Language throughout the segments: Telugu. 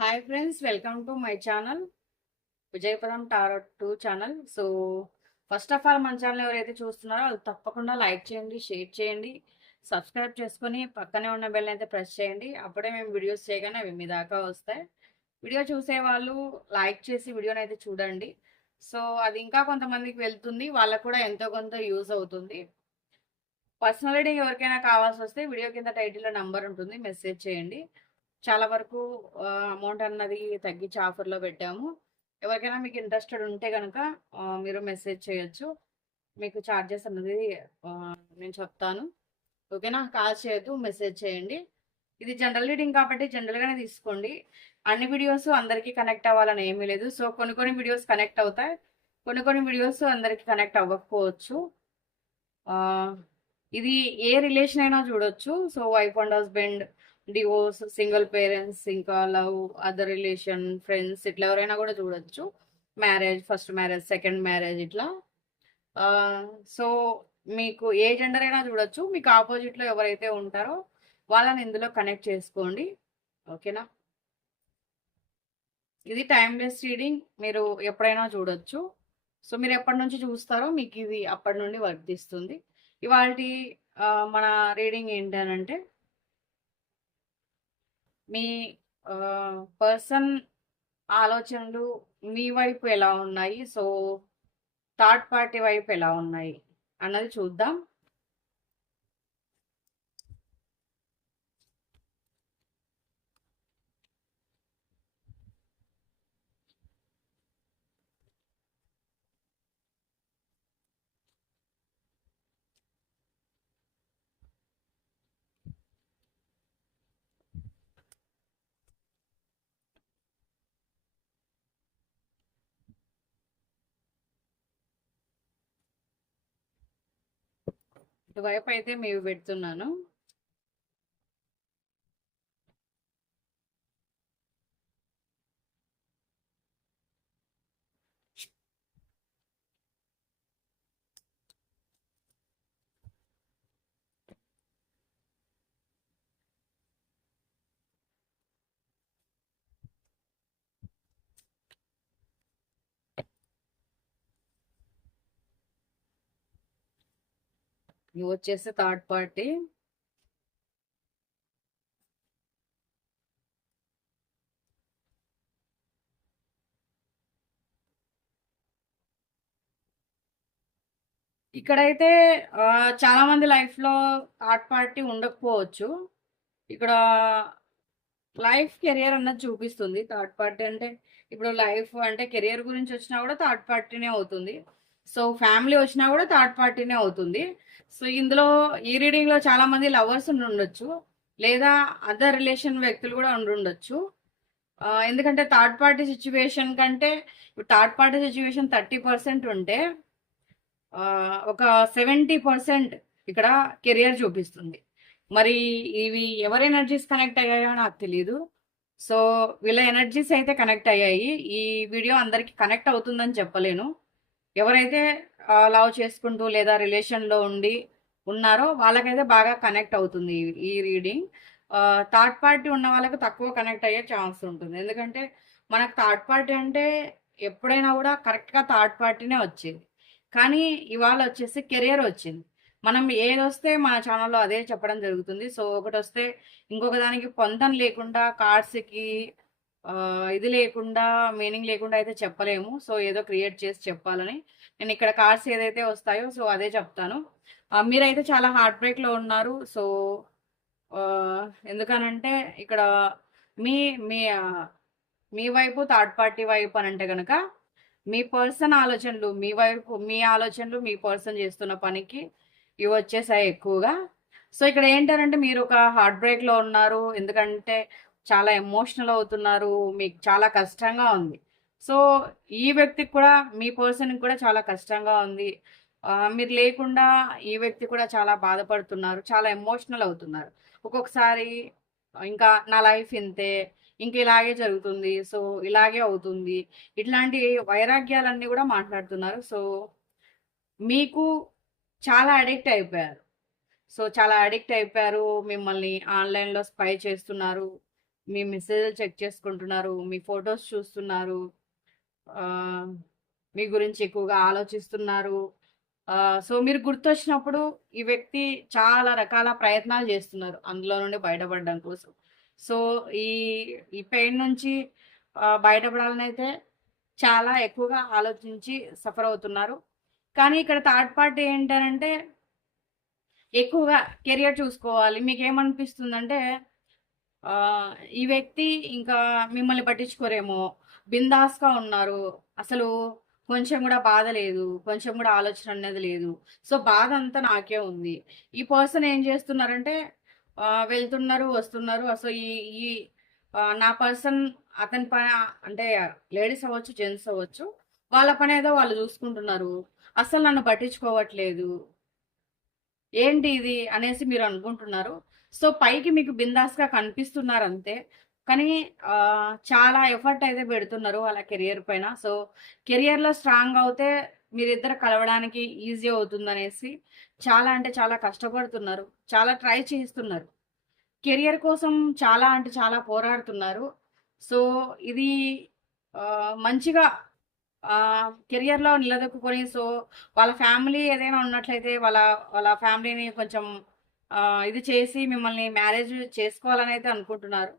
Hi friends, welcome to my channel Vijayapuram tarot 2 channel. So first of all మన ఛానల్ ఎవరైతే చూస్తున్నారో వాళ్ళు తప్పకుండా లైక్ చేయండి, షేర్ చేయండి, సబ్స్క్రైబ్ చేసుకొని పక్కనే ఉన్న బెల్ అయితే ప్రెస్ చేయండి. అప్పుడే మేము వీడియోస్ చేయగానే అవి మీ దాకా వస్తాయి. వీడియో చూసే వాళ్ళు లైక్ చేసి వీడియోని అయితే చూడండి. సో అది ఇంకా కొంతమందికి వెళ్తుంది, వాళ్ళకు కూడా ఎంతో కొంత యూజ్ అవుతుంది. పర్సనల్ రీడింగ్ ఎవరికైనా కావాల్సి వస్తే వీడియో కింద టైటిల్లో నంబర్ ఉంటుంది, మెసేజ్ చేయండి. చాలా వరకు అమౌంట్ అన్నది తగ్గించి ఆఫర్లో పెట్టాము. ఎవరికైనా మీకు ఇంట్రెస్టెడ్ ఉంటే కనుక మీరు మెసేజ్ చేయొచ్చు. మీకు ఛార్జెస్ అన్నది నేను చెప్తాను. ఓకేనా? కాల్ చేయొద్దు, మెసేజ్ చేయండి. ఇది జనరల్ రీడింగ్ కాబట్టి జనరల్గానే తీసుకోండి. అన్ని వీడియోస్ అందరికీ కనెక్ట్ అవ్వాలని ఏమీ లేదు. సో కొన్ని వీడియోస్ కనెక్ట్ అవుతాయి, కొన్ని వీడియోస్ అందరికీ కనెక్ట్ అవ్వకపోవచ్చు. ఇది ఏ రిలేషన్ అయినా చూడొచ్చు. So wife and husband, divorce, single parents, ఇంకా లవ్, అదర్ రిలేషన్, ఫ్రెండ్స్, ఇట్లా ఎవరైనా కూడా చూడొచ్చు. Marriage, first marriage, second marriage, ఇట్లా. సో మీకు ఏ జెండర్ అయినా చూడొచ్చు. మీకు ఆపోజిట్లో ఎవరైతే ఉంటారో వాళ్ళని ఇందులో కనెక్ట్ చేసుకోండి. ఓకేనా? ఇది టైమ్లెస్ రీడింగ్, మీరు ఎప్పుడైనా చూడొచ్చు. సో మీరు ఎప్పటి నుంచి చూస్తారో మీకు ఇది అప్పటి నుండి వర్తిస్తుంది. ఇవాళ మన రీడింగ్ ఏంటనంటే, మీ పర్సన్ ఆలోచనలు మీ వైపు ఎలా ఉన్నాయి, సో థర్డ్ పార్టీ వైపు ఎలా ఉన్నాయి అన్నది చూద్దాం. ఇటువైపు అయితే మేము పెడుతున్నాను. ఇవి వచ్చేసి థర్డ్ పార్టీ. ఇక్కడైతే చాలా మంది లైఫ్లో థర్డ్ పార్టీ ఉండకపోవచ్చు. ఇక్కడ లైఫ్ కెరియర్ అన్నది చూపిస్తుంది. థర్డ్ పార్టీ అంటే ఇప్పుడు లైఫ్ అంటే కెరియర్ గురించి వచ్చినా కూడా థర్డ్ పార్టీనే అవుతుంది. సో ఫ్యామిలీ వచ్చినా కూడా థర్డ్ పార్టీనే అవుతుంది. సో ఇందులో ఈ రీడింగ్లో చాలా మంది లవర్స్ ఉండొచ్చు, లేదా అదర్ రిలేషన్ వ్యక్తులు కూడా ఉండొచ్చు. ఎందుకంటే థర్డ్ పార్టీ సిచ్యువేషన్ కంటే థర్డ్ పార్టీ సిచ్యువేషన్ 30% ఉంటే ఒక 70% ఇక్కడ కెరియర్ చూపిస్తుంది. మరి ఇవి ఎవరి ఎనర్జీస్ కనెక్ట్ అయ్యాయో నాకు తెలియదు. సో వీళ్ళ ఎనర్జీస్ అయితే కనెక్ట్ అయ్యాయి. ఈ వీడియో అందరికి కనెక్ట్ అవుతుందని చెప్పలేను. ఎవరైతే లవ్ చేసుకుంటూ లేదా రిలేషన్లో ఉండి ఉన్నారో వాళ్ళకైతే బాగా కనెక్ట్ అవుతుంది ఈ రీడింగ్. థర్డ్ పార్టీ ఉన్న వాళ్ళకి తక్కువ కనెక్ట్ అయ్యే ఛాన్స్ ఉంటుంది. ఎందుకంటే మనకు థర్డ్ పార్టీ అంటే ఎప్పుడైనా కూడా కరెక్ట్గా థర్డ్ పార్టీనే వచ్చేది. కానీ ఇవాళ వచ్చేసి కెరియర్ వచ్చింది. మనం ఏది వస్తే మన ఛానల్లో అదే చెప్పడం జరుగుతుంది. సో ఒకటి వస్తే ఇంకొక దానికి పొందం లేకుండా, కార్డ్స్కి ఇది లేకుండా, మీనింగ్ లేకుండా అయితే చెప్పలేము. సో ఏదో క్రియేట్ చేసి చెప్పాలని నేను ఇక్కడ కార్డ్స్ ఏదైతే వస్తాయో సో అదే చెప్తాను. మీరైతే చాలా హార్ట్ బ్రేక్లో ఉన్నారు. సో ఎందుకనంటే ఇక్కడ మీ మీ మీ వైపు థర్డ్ పార్టీ వైపు అని అంటే కనుక మీ పర్సన్ ఆలోచనలు మీ వైపు, మీ ఆలోచనలు మీ పర్సన్ చేస్తున్న పనికి ఇవి వచ్చేసాయి ఎక్కువగా. సో ఇక్కడ ఏంటంటే మీరు ఒక హార్ట్ బ్రేక్లో ఉన్నారు, ఎందుకంటే చాలా ఎమోషనల్ అవుతున్నారు, మీకు చాలా కష్టంగా ఉంది. సో ఈ వ్యక్తికి కూడా, మీ పర్సన్కి కూడా చాలా కష్టంగా ఉంది. మీరు లేకుండా ఈ వ్యక్తి కూడా చాలా బాధపడుతున్నారు, చాలా ఎమోషనల్ అవుతున్నారు. ఒక్కొక్కసారి ఇంకా నా లైఫ్ ఇంతే, ఇంక ఇలాగే జరుగుతుంది, సో ఇలాగే అవుతుంది, ఇట్లాంటి వైరాగ్యాలన్నీ కూడా మాట్లాడుతున్నారు. సో మీకు చాలా అడిక్ట్ అయిపోయారు. సో చాలా అడిక్ట్ అయిపోయారు, మిమ్మల్ని ఆన్లైన్లో స్పై చేస్తున్నారు, మీ మెసేజ్‌లు చెక్ చేసుకుంటున్నారు. మీ ఫోటోస్ చూస్తున్నారు. ఆహ్, మీ గురించి ఎక్కువగా ఆలోచిస్తున్నారు. సో, మీరు గుర్తొచ్చినప్పుడు ఈ వ్యక్తి చాలా రకాల ప్రయత్నాలు చేస్తున్నారు. అందులో నుండి బయటపడడం కోసం. సో, ఈ ఈ పెయిన్ నుంచి బయటపడాలనైతే చాలా ఎక్కువగా ఆలోచించి సఫర్ అవుతున్నారు. కానీ ఇక్కడ థర్డ్ పార్టీ ఏంటనంటే ఎక్కువగా కెరియర్ చూసుకోవాలి. మీకేమనిపిస్తుందంటే ఈ వ్యక్తి ఇంకా మిమ్మల్ని పట్టించుకోరేమో, బిందాస్‌గా ఉన్నారు. అసలు కొంచెం గూడా బాధ లేదు. కొంచెం గూడా ఆలోచన అనేది లేదు. సో, బాధంతా నాకే ఉంది. ఈ పర్సన్ ఏం చేస్తున్నారంటే వెళ్తున్నారు, వస్తున్నారు. అసలు ఈ ఈ నా పర్సన్ అతని పని అంటే లేడీస్ అవ్వచ్చు, జెంట్స్ అవ్వచ్చు. వాళ్ళ పనేదో వాళ్ళు చూసుకుంటున్నారు. అస్సలు నన్ను పట్టించుకోవట్లేదు. ఏంటి ఇది అనేసి మీరు అనుకుంటున్నారు. సో, పైకి మీకు బిందాస్‌గా కనిపిస్తున్నారంతే. కానీ చాలా ఎఫర్ట్ అయితే పెడుతున్నారు వాళ్ళ కెరియర్ పైన. సో, కెరియర్‌లో స్ట్రాంగ్ అవుతే మీరిద్దరు కలవడానికి ఈజీ అవుతుందనేసి చాలా అంటే చాలా కష్టపడుతున్నారు. చాలా ట్రై చేస్తున్నారు. కెరియర్ కోసం చాలా అంటే చాలా పోరాడుతున్నారు. సో, ఇది మంచిగా కెరియర్‌లో నిలదొక్కుకొని సో, వాళ్ళ ఫ్యామిలీ ఏదైనా ఉన్నట్లయితే వాళ్ళ వాళ్ళ ఫ్యామిలీని కొంచెం ఇది చేసి మిమ్మల్ని మ్యారేజ్ చేసుకోవాలనైతే అనుకుంటున్నారు.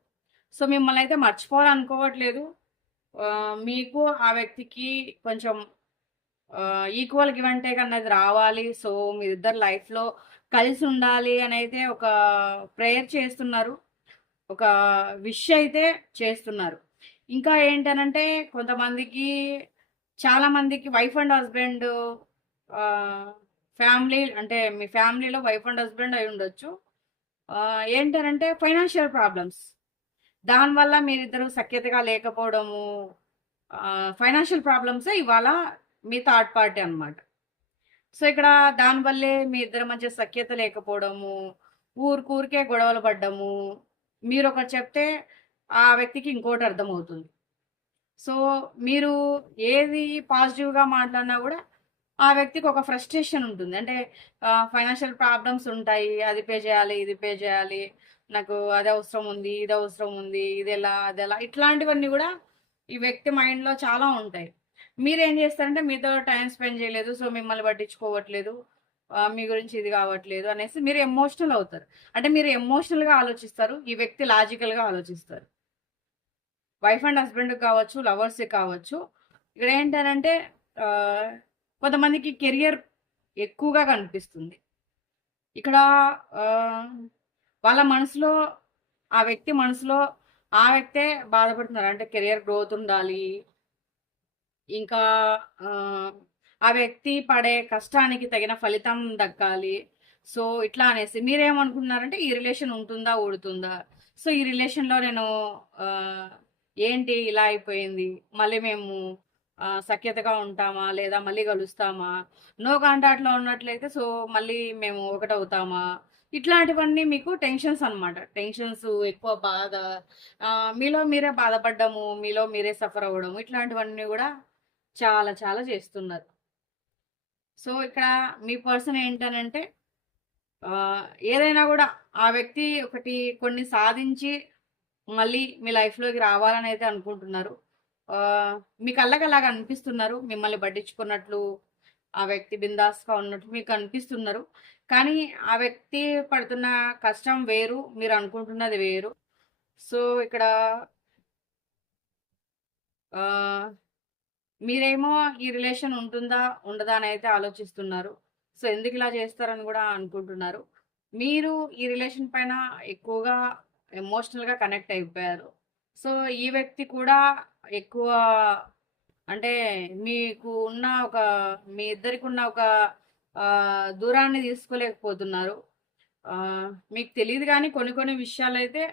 సో, మిమ్మల్నయితే మర్చిపోవాలనుకోవట్లేదు. మీకు ఆ వ్యక్తికి కొంచెం ఈక్వల్ గివ్ అండ్ టేక్ అన్నది రావాలి. సో, మీరిద్దరు లైఫ్‌లో కలిసుండాలి అనైతే ఒక ప్రేయర్ చేస్తున్నారు. ఒక విష్ అయితే చేస్తున్నారు. ఇంకా ఏంటనంటే కొంతమందికి చాలా మందికి వైఫ్ అండ్ హస్బెండ్ ఫ్యామిలీ అంటే మీ ఫ్యామిలీలో వైఫ్ అండ్ హస్బెండ్ అయి ఉండొచ్చు. ఏంటనంటే ఫైనాన్షియల్ ప్రాబ్లమ్స్. దానివల్ల మీరిద్దరు సఖ్యతగా లేకపోవడము, ఫైనాన్షియల్ ప్రాబ్లమ్సే ఇవాళ మీ థర్డ్ పార్టీ అనమాట. సో, ఇక్కడ దానివల్లే మీ ఇద్దరి మధ్య సఖ్యత లేకపోవడము, ఊరికే గొడవలు పడ్డము, మీరొకటి చెప్తే ఆ వ్యక్తికి ఇంకోటి అర్థమవుతుంది. సో, మీరు ఏది పాజిటివ్‌గా మాట్లాడినా గూడా, ఆ వ్యక్తికి ఒక ఫ్రస్ట్రేషన్ ఉంటుంది. అంటే ఫైనాన్షియల్ ప్రాబ్లమ్స్ ఉంటాయి. అది పే చేయాలి, ఇది పే చేయాలి. నాకు అది అవసరం ఉంది, ఇది అవసరం ఉంది. ఇదెలా, అదెలా ఇట్లాంటివన్నీ గూడా ఈ వ్యక్తి మైండ్‌లో చాలా ఉంటాయి. మీరేం చేస్తారంటే మీతో టైమ్ స్పెండ్ చేయలేదు. సో, మిమ్మల్ని పట్టించుకోవట్లేదు. మీ గురించి ఇది కావట్లేదు అనేసి మీరు ఎమోషనల్ అవుతారు. అంటే మీరు ఎమోషనల్‌గా ఆలోచిస్తారు. ఈ వ్యక్తి లాజికల్‌గా ఆలోచిస్తారు. వైఫ్ అండ్ హస్బెండ్ కావచ్చు, లవర్స్‌కి కావచ్చు. ఇక్కడ ఏంటనంటే ఆహ్, కొంతమందికి కెరియర్ ఎక్కువగా కనిపిస్తుంది. ఇక్కడ ఆహ్, వాళ్ళ మనసులో ఆ వ్యక్తి మనసులో ఆ వ్యక్తే బాధపడుతున్నారు. అంటే కెరియర్ గ్రోత్ ఉండాలి. ఇంకా ఆహ్, ఆ వ్యక్తి పడే కష్టానికి తగిన ఫలితం దక్కాలి. సో, ఇట్లా అనేసి మీరేమనుకుంటున్నారంటే ఈ రిలేషన్ ఉంటుందా? ఊడుతుందా? సో, ఈ రిలేషన్‌లో నేను ఆహ్, ఏంటి ఇలా అయిపోయింది? మళ్ళీ మేము సఖ్యతగా ఉంటామా? లేదా మళ్ళీ కలుస్తామా? నో కాంటాక్ట్‌లో ఉన్నట్లయితే సో, మళ్ళీ మేము ఒకటవుతామా? ఇట్లాంటివన్నీ మీకు టెన్షన్స్ అనమాట. టెన్షన్స్, ఎక్కువ బాధ, మీలో మీరే బాధపడ్డము, మీలో మీరే సఫర్ అవ్వడం ఇట్లాంటివన్నీ గూడా చాలా చాలా చేస్తున్నారు. సో, ఇక్కడ మీ పర్సన్ ఏంటనంటే ఏదైనా గూడా ఆ వ్యక్తి కొన్ని సాధించి మళ్ళీ మీ లైఫ్‌లోకి రావాలనైతే అనుకుంటున్నారు. మీ కళ్ళకి అలాగా అనిపిస్తున్నారు. మిమ్మల్ని పట్టించుకున్నట్లు, ఆ వ్యక్తి బిందాస్‌గా ఉన్నట్లు మీకు అనిపిస్తున్నారు. కానీ ఆ వ్యక్తి పడుతున్న కష్టం వేరు. మీరు అనుకుంటున్నది వేరు. సో, ఇక్కడ ఆహ్ మీరేమో ఈ రిలేషన్ ఉంటుందా? ఉండదా? అనయితే ఆలోచిస్తున్నారు. సో, ఎందుకిలా చేస్తారని గూడా అనుకుంటున్నారు. మీరు ఈ రిలేషన్ పైన ఎక్కువగా ఎమోషనల్‌గా కనెక్ట్ అయిపోయారు. సో, ఈ వ్యక్తి కూడా ఎక్కువ అంటే మీకు ఉన్న ఒక మీ ఇద్దరికున్న ఒక దూరాన్ని తీసుకోలేకపోతున్నారు. మీకు తెలీదు గానీ కొన్ని కొన్ని విషయాలైతే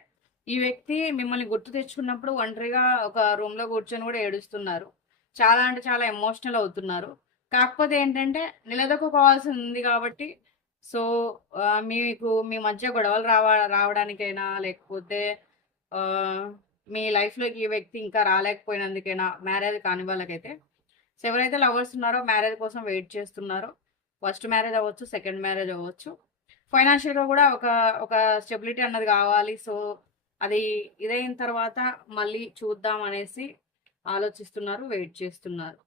ఈ వ్యక్తి మిమ్మల్ని గుర్తు తెచ్చుకున్నప్పుడు ఒంటరిగా ఒక రూమ్‌లో కూర్చొని గూడా ఏడుస్తున్నారు. చాలా అంటే చాలా ఎమోషనల్ అవుతున్నారు. కాకపోతే ఏంటంటే నిలదొక్కుకోవాల్సింది గాబట్టి సో, మీకు మీ మధ్య గొడవలు రావడానికైనా లేకపోతే ఆహ్, మీ లైఫ్‌లోకి ఈ వ్యక్తి ఇంకా రాలేకపోయినందుకైనా మ్యారేజ్ కాని వాళ్ళకైతే సో, ఎవరైతే లవర్స్ ఉన్నారో మ్యారేజ్ కోసం వెయిట్ చేస్తున్నారో ఫస్ట్ మ్యారేజ్ అవ్వచ్చు, సెకండ్ మ్యారేజ్ అవ్వచ్చు. ఫైనాన్షియల్‌గా గూడా ఒక స్టెబిలిటీ అన్నది గావాలి. సో, అది ఇదైన తర్వాత మళ్ళీ చూద్దాం అనేసి ఆలోచిస్తున్నారు, వెయిట్ చేస్తున్నారు.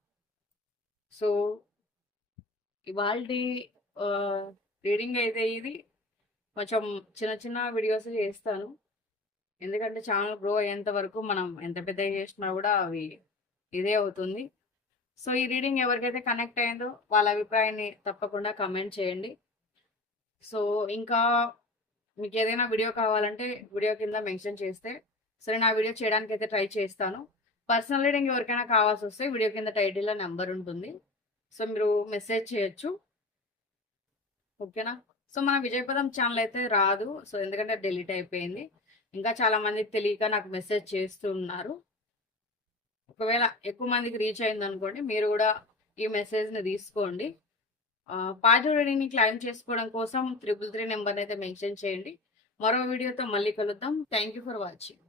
సో, ఇవాల్టి రీడింగ్ అయితే ఇది. కొంచెం చిన్న చిన్న వీడియోస్ చేస్తాను. ఎందుకంటే ఛానల్ గ్రో అయ్యేంత వరకు మనం ఎంత పెద్దగా చేసినా కూడా అవి ఇదే అవుతుంది. సో, ఈ రీడింగ్ ఎవరికైతే కనెక్ట్ అయిందో వాళ్ళ అభిప్రాయాన్ని తప్పకుండా కమెంట్ చేయండి. సో, ఇంకా మీకేదైనా వీడియో కావాలంటే వీడియో కింద మెన్షన్ చేస్తే సరే నా వీడియో చేయడానికైతే ట్రై చేస్తాను. పర్సనల్ రీడింగ్ ఎవరికైనా కావాల్సొస్తే వీడియో కింద టైటిల్‌లో నంబర్ ఉంటుంది. సో, మీరు మెసేజ్ చేయొచ్చు. ఓకేనా? సో, మన విజయపదం ఛానల్ అయితే రాదు. సో, ఎందుకంటే డిలీట్ అయిపోయింది. ఇంకా చాలా మందికి తెలియక నాకు మెసేజ్ చేస్తూ ఉన్నారు. ఒకవేళ ఎక్కువ మందికి రీచ్ అయిందనుకోండి, మీరు గూడా ఈ మెసేజ్‌ని తీసుకోండి. పాజిటివ్ రీడింగ్‌ని క్లెయిమ్ చేసుకోవడం కోసం 333 నెంబర్‌నైతే మెన్షన్ చేయండి. మరో వీడియోతో మళ్ళీ కలుద్దాం. Thank you for watching.